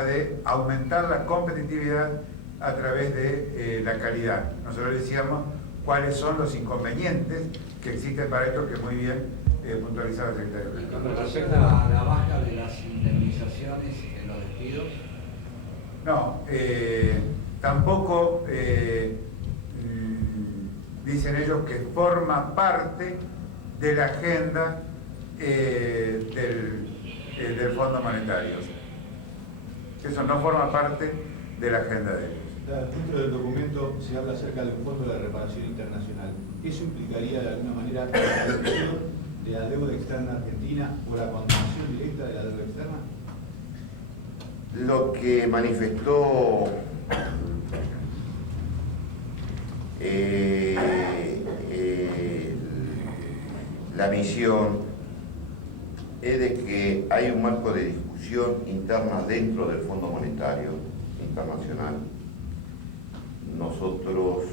de aumentar la competitividad a través de la calidad. Nosotros decíamos cuáles son los inconvenientes que existen para esto, que muy bien puntualizaba el secretario. Con respecto a la baja de las indemnizaciones en los despidos. No, tampoco dicen ellos que forma parte de la agenda del Fondo Monetario. Eso no forma parte de la agenda de ellos. Dentro del documento se habla acerca de un fondo de reparación internacional. ¿Eso implicaría de alguna manera la reducción de la deuda externa argentina o la contención directa de la deuda externa? Lo que manifestó la misión es de que hay un marco de discusión interna dentro del Fondo Monetario Internacional. Nosotros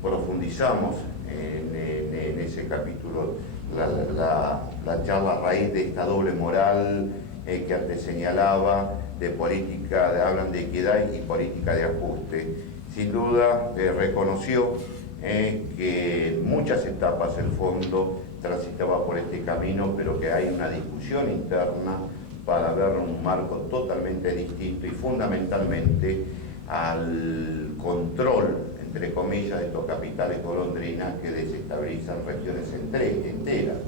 profundizamos en ese capítulo la charla a raíz de esta doble moral que antes señalaba, de política, hablan de equidad y política de ajuste. Sin duda reconoció que en muchas etapas el fondo transitaba por este camino, pero que hay una discusión interna para ver un marco totalmente distinto y fundamentalmente al control, entre comillas, de estos capitales golondrinas que desestabilizan regiones enteras.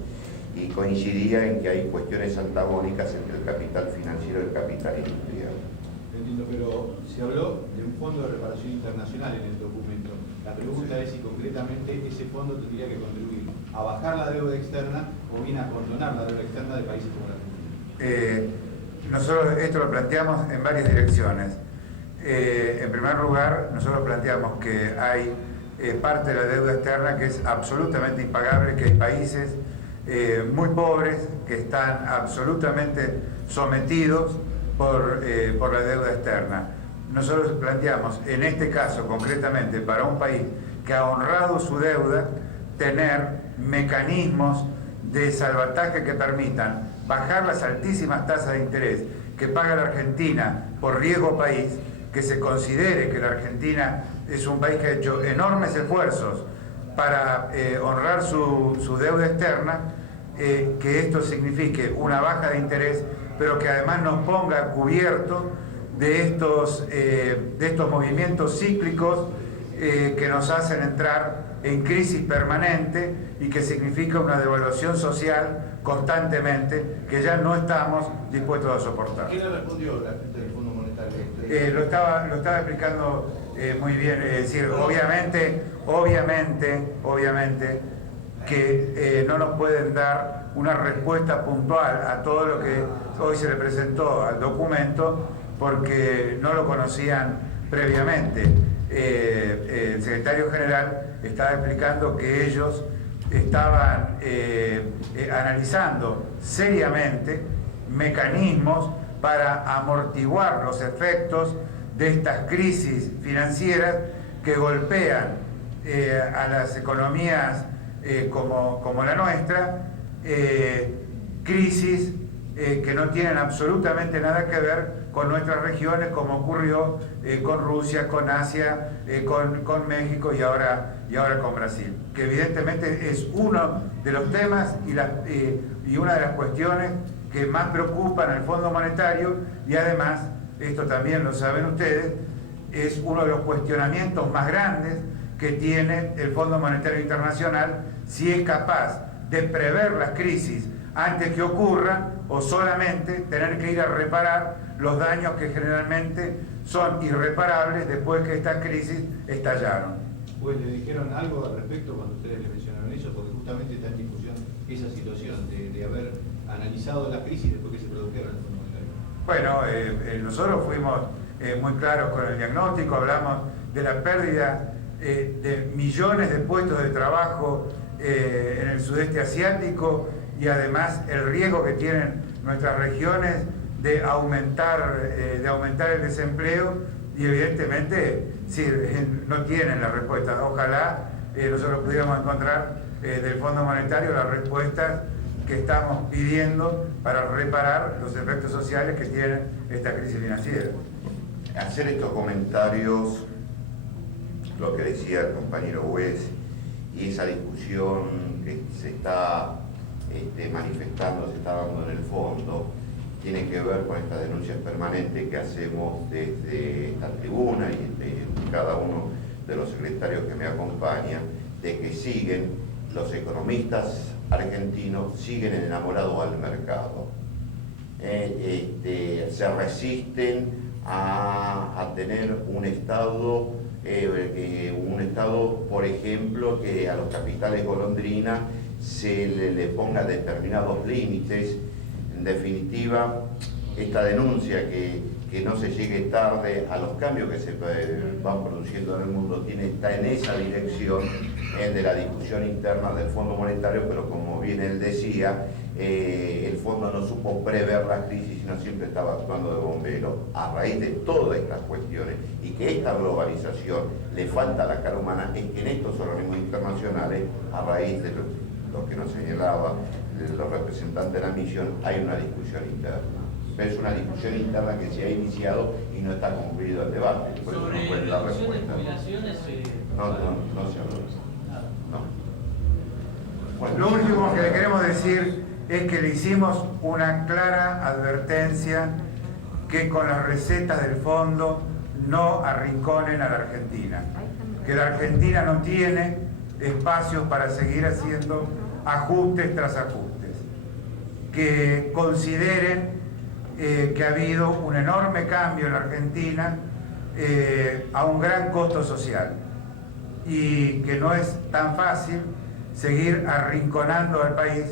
Y coincidía en que hay cuestiones antagónicas entre el capital financiero y el capital industrial. Entiendo, pero se habló de un fondo de reparación internacional en el documento. La pregunta es si concretamente ese fondo tendría que contribuir a bajar la deuda externa o bien a condonar la deuda externa de países como la Argentina. Nosotros esto lo planteamos en varias direcciones. En primer lugar, nosotros planteamos que hay parte de la deuda externa que es absolutamente impagable, que hay países muy pobres que están absolutamente sometidos por la deuda externa. Nosotros planteamos, en este caso concretamente, para un país que ha honrado su deuda, tener mecanismos de salvataje que permitan bajar las altísimas tasas de interés que paga la Argentina por riesgo país, que se considere que la Argentina es un país que ha hecho enormes esfuerzos para honrar su deuda externa, que esto signifique una baja de interés, pero que además nos ponga cubierto de estos movimientos cíclicos que nos hacen entrar en crisis permanente y que significa una devaluación social constantemente que ya no estamos dispuestos a soportar. ¿Qué le respondió la gente del Fondo Monetario? Lo estaba explicando muy bien, es decir, obviamente que no nos pueden dar una respuesta puntual a todo lo que hoy se le presentó al documento porque no lo conocían previamente. El secretario general estaba explicando que ellos estaban analizando seriamente mecanismos para amortiguar los efectos de estas crisis financieras que golpean a las economías como la nuestra, crisis que no tienen absolutamente nada que ver con nuestras regiones, como ocurrió con Rusia, con Asia, con México y ahora con Brasil, que evidentemente es uno de los temas y una de las cuestiones que más preocupan al Fondo Monetario, y además, esto también lo saben ustedes, es uno de los cuestionamientos más grandes que tiene el Fondo Monetario Internacional, si es capaz de prever las crisis antes que ocurran o solamente tener que ir a reparar los daños que generalmente son irreparables después que estas crisis estallaron. Pues le dijeron algo al respecto cuando ustedes le mencionaron eso, porque justamente está en discusión esa situación de haber analizado la crisis después que se produjeron en el Fondo Monetario. Bueno, nosotros fuimos muy claros con el diagnóstico, hablamos de la pérdida de millones de puestos de trabajo en el sudeste asiático y además el riesgo que tienen nuestras regiones de aumentar el desempleo, y evidentemente sí, no tienen la respuesta. Ojalá nosotros pudiéramos encontrar del Fondo Monetario las respuestas que estamos pidiendo para reparar los efectos sociales que tiene esta crisis financiera. Hacer estos comentarios, lo que decía el compañero Wes, y esa discusión que se está manifestando, se está dando en el fondo, tiene que ver con estas denuncias permanentes que hacemos desde esta tribuna y de cada uno de los secretarios que me acompañan, de que los economistas argentinos siguen enamorados al mercado. Se resisten a tener un Estado, por ejemplo, que a los capitales golondrina se le ponga determinados límites. En definitiva, esta denuncia que no se llegue tarde a los cambios que se van produciendo en el mundo está en esa dirección de la discusión interna del Fondo Monetario, pero como bien él decía, el fondo no supo prever la crisis, sino siempre estaba actuando de bombero. A raíz de todas estas cuestiones y que esta globalización le falta la cara humana, es que en estos organismos internacionales, a raíz de lo que nos señalaba los representantes de la misión, hay una discusión interna. Pero es una discusión interna que se ha iniciado y no está concluido el debate. Por eso no puede dar respuesta. No se habló. ¿No? Bueno, lo último que le queremos decir es que le hicimos una clara advertencia que con las recetas del fondo no arrinconen a la Argentina, que la Argentina no tiene espacios para seguir haciendo ajustes tras ajustes, que consideren que ha habido un enorme cambio en la Argentina a un gran costo social y que no es tan fácil seguir arrinconando al país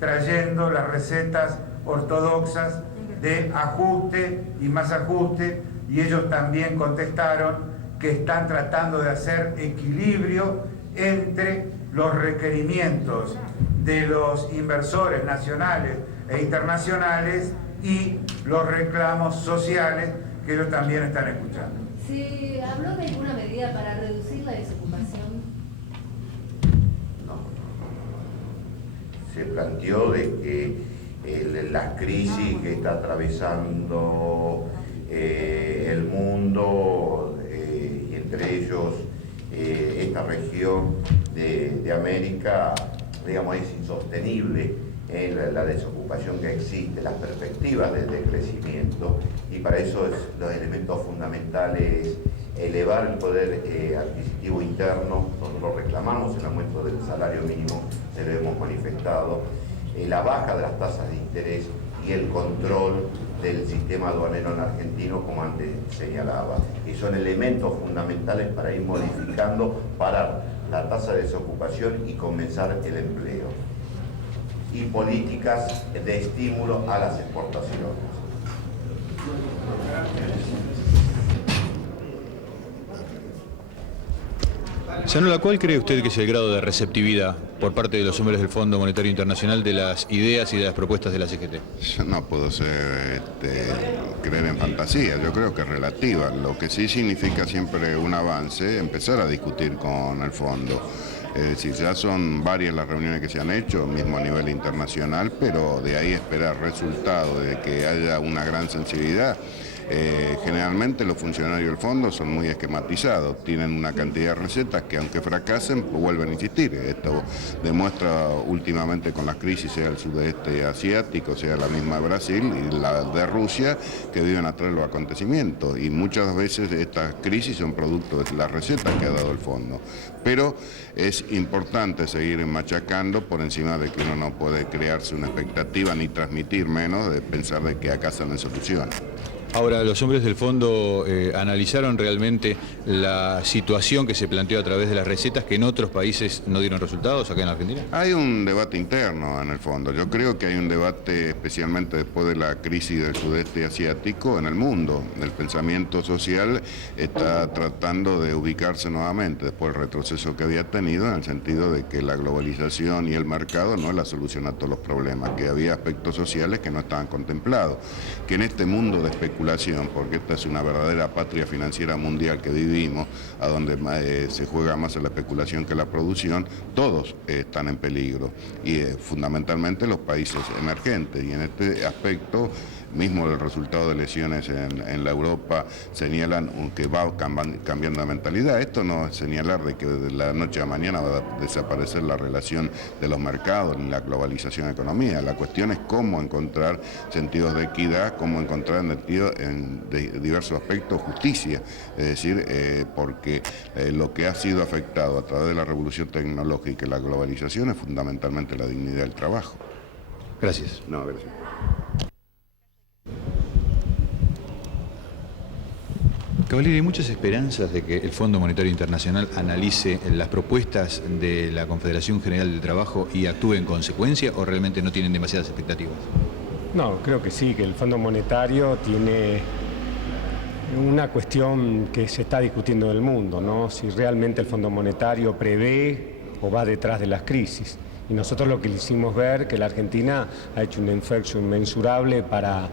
trayendo las recetas ortodoxas de ajuste y más ajuste, y ellos también contestaron que están tratando de hacer equilibrio entre los requerimientos de los inversores nacionales e internacionales y los reclamos sociales que ellos también están escuchando. ¿Se habló de alguna medida para reducir la desocupación? No. Se planteó de que las crisis que está atravesando el mundo, y entre ellos esta región de América, digamos, es insostenible la desocupación que existe, las perspectivas de crecimiento, y para eso los elementos fundamentales: elevar el poder adquisitivo interno. Nosotros reclamamos el aumento del salario mínimo, se lo hemos manifestado, la baja de las tasas de interés y el control del sistema aduanero en argentino, como antes señalaba, y son elementos fundamentales para ir modificando, parar la tasa de desocupación y comenzar el empleo, y políticas de estímulo a las exportaciones. Sanola, ¿cuál cree usted que es el grado de receptividad por parte de los hombres del Fondo Monetario Internacional de las ideas y de las propuestas de la CGT? Yo no puedo creer en fantasía, yo creo que es relativa. Lo que sí significa siempre un avance, empezar a discutir con el fondo. Es decir, ya son varias las reuniones que se han hecho, mismo a nivel internacional, pero de ahí esperar resultados, de que haya una gran sensibilidad. Generalmente los funcionarios del fondo son muy esquematizados, tienen una cantidad de recetas que, aunque fracasen, vuelven a insistir. Esto demuestra últimamente con las crisis, sea el sudeste asiático, sea la misma de Brasil y la de Rusia, que viven atrás los acontecimientos, y muchas veces estas crisis son producto de las recetas que ha dado el fondo. Pero es importante seguir machacando por encima de que uno no puede crearse una expectativa ni transmitir menos de pensar de que acá salen soluciones. Ahora, los hombres del fondo analizaron realmente la situación que se planteó a través de las recetas, que en otros países no dieron resultados, acá en Argentina. Hay un debate interno en el fondo. Yo creo que hay un debate, especialmente después de la crisis del sudeste asiático, en el mundo. El pensamiento social está tratando de ubicarse nuevamente después del retroceso que había tenido, en el sentido de que la globalización y el mercado no es la solución a todos los problemas, que había aspectos sociales que no estaban contemplados, que en este mundo de especulación especulación, porque esta es una verdadera patria financiera mundial que vivimos, a donde se juega más en la especulación que la producción, todos están en peligro, y fundamentalmente los países emergentes. Y en este aspecto, mismo el resultado de elecciones en la Europa señalan que va cambiando la mentalidad. Esto no es señalar de que de la noche a mañana va a desaparecer la relación de los mercados ni la globalización de la economía. La cuestión es cómo encontrar sentidos de equidad, cómo encontrar en diversos aspectos justicia. Es decir, porque lo que ha sido afectado a través de la revolución tecnológica y la globalización es fundamentalmente la dignidad del trabajo. Gracias. No, gracias. Cavalieri, ¿hay muchas esperanzas de que el Fondo Monetario Internacional analice las propuestas de la Confederación General del Trabajo y actúe en consecuencia, o realmente no tienen demasiadas expectativas? No, creo que sí, que el Fondo Monetario tiene una cuestión que se está discutiendo en el mundo, ¿no? Si realmente el Fondo Monetario prevé o va detrás de las crisis. Y nosotros lo que le hicimos ver que la Argentina ha hecho un esfuerzo inmensurable para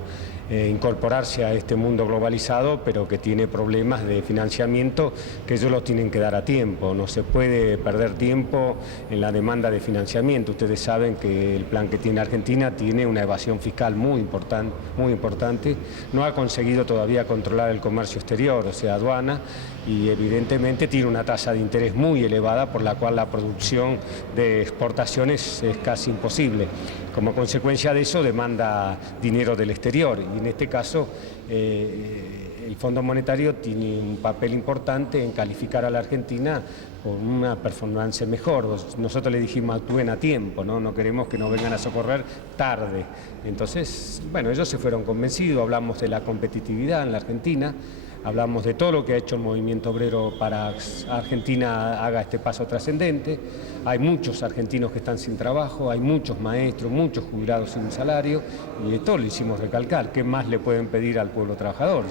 incorporarse a este mundo globalizado, pero que tiene problemas de financiamiento que ellos los tienen que dar a tiempo. No se puede perder tiempo en la demanda de financiamiento. Ustedes saben que el plan que tiene Argentina tiene una evasión fiscal muy importante. No ha conseguido todavía controlar el comercio exterior, o sea, aduana, y evidentemente tiene una tasa de interés muy elevada por la cual la producción de exportaciones es casi imposible. Como consecuencia de eso demanda dinero del exterior, y en este caso el Fondo Monetario tiene un papel importante en calificar a la Argentina con una performance mejor. Nosotros le dijimos actúen a tiempo, no queremos que nos vengan a socorrer tarde. Entonces, bueno, ellos se fueron convencidos, hablamos de la competitividad en la Argentina, hablamos de todo lo que ha hecho el movimiento obrero para que Argentina haga este paso trascendente. Hay muchos argentinos que están sin trabajo, hay muchos maestros, muchos jubilados sin salario, y esto lo hicimos recalcar. ¿Qué más le pueden pedir al pueblo trabajador?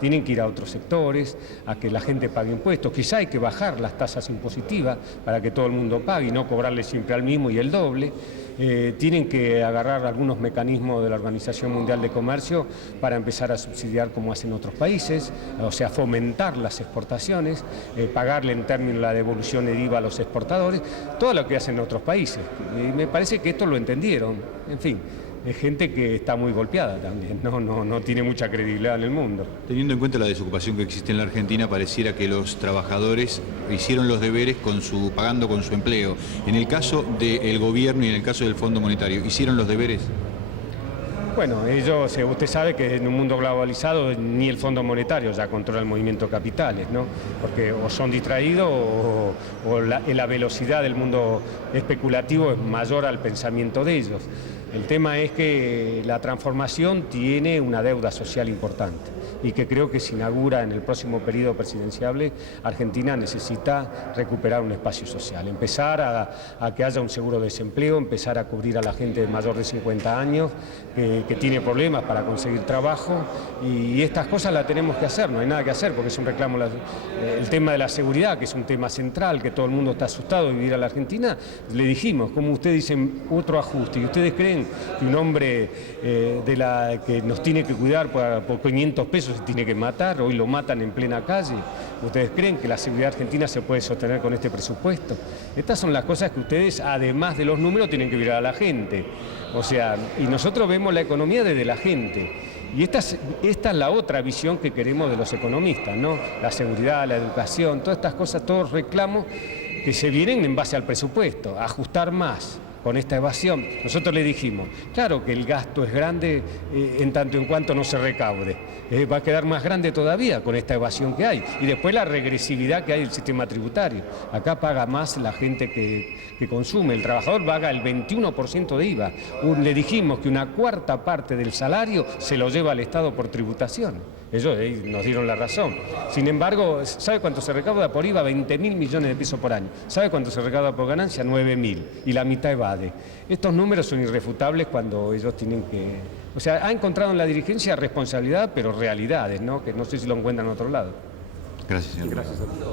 Tienen que ir a otros sectores, a que la gente pague impuestos. Quizá hay que bajar las tasas impositivas para que todo el mundo pague y no cobrarle siempre al mismo y el doble. Tienen que agarrar algunos mecanismos de la Organización Mundial de Comercio para empezar a subsidiar como hacen otros países, o sea, fomentar las exportaciones, pagarle en términos de la devolución de IVA a los exportadores, todo lo que hacen otros países. Y me parece que esto lo entendieron. En fin, es gente que está muy golpeada también, no tiene mucha credibilidad en el mundo. Teniendo en cuenta la desocupación que existe en la Argentina, pareciera que los trabajadores hicieron los deberes pagando con su empleo. En el caso del gobierno y en el caso del Fondo Monetario, ¿hicieron los deberes? Bueno, ellos, usted sabe que en un mundo globalizado ni el Fondo Monetario ya controla el movimiento de capitales, ¿no? Porque o son distraídos o la velocidad del mundo especulativo es mayor al pensamiento de ellos. El tema es que la transformación tiene una deuda social importante y que creo que se inaugura en el próximo periodo presidencial. Argentina necesita recuperar un espacio social, empezar a que haya un seguro de desempleo, empezar a cubrir a la gente mayor de 50 años que tiene problemas para conseguir trabajo, y estas cosas las tenemos que hacer, no hay nada que hacer porque es un reclamo. El tema de la seguridad, que es un tema central, que todo el mundo está asustado de vivir a la Argentina, le dijimos, como ustedes dicen, otro ajuste, y ustedes creen que un hombre que nos tiene que cuidar por 500 pesos se tiene que matar, hoy lo matan en plena calle. ¿Ustedes creen que la seguridad argentina se puede sostener con este presupuesto? Estas son las cosas que ustedes, además de los números, tienen que mirar a la gente. O sea, y nosotros vemos la economía desde la gente. Y esta es la otra visión que queremos de los economistas, ¿no? La seguridad, la educación, todas estas cosas, todos reclamos que se vienen en base al presupuesto, ajustar más. Con esta evasión, nosotros le dijimos, claro que el gasto es grande en tanto en cuanto no se recaude, va a quedar más grande todavía con esta evasión que hay, y después la regresividad que hay del sistema tributario. Acá paga más la gente que consume, el trabajador paga el 21% de IVA, le dijimos que una cuarta parte del salario se lo lleva al Estado por tributación. Ellos nos dieron la razón. Sin embargo, ¿sabe cuánto se recauda por IVA? 20.000 millones de pesos por año. ¿Sabe cuánto se recauda por ganancia? 9.000. Y la mitad evade. Estos números son irrefutables cuando ellos tienen que... O sea, ha encontrado en la dirigencia responsabilidad, pero realidades, ¿no? Que no sé si lo encuentran en otro lado. Gracias, señor. Gracias a todos.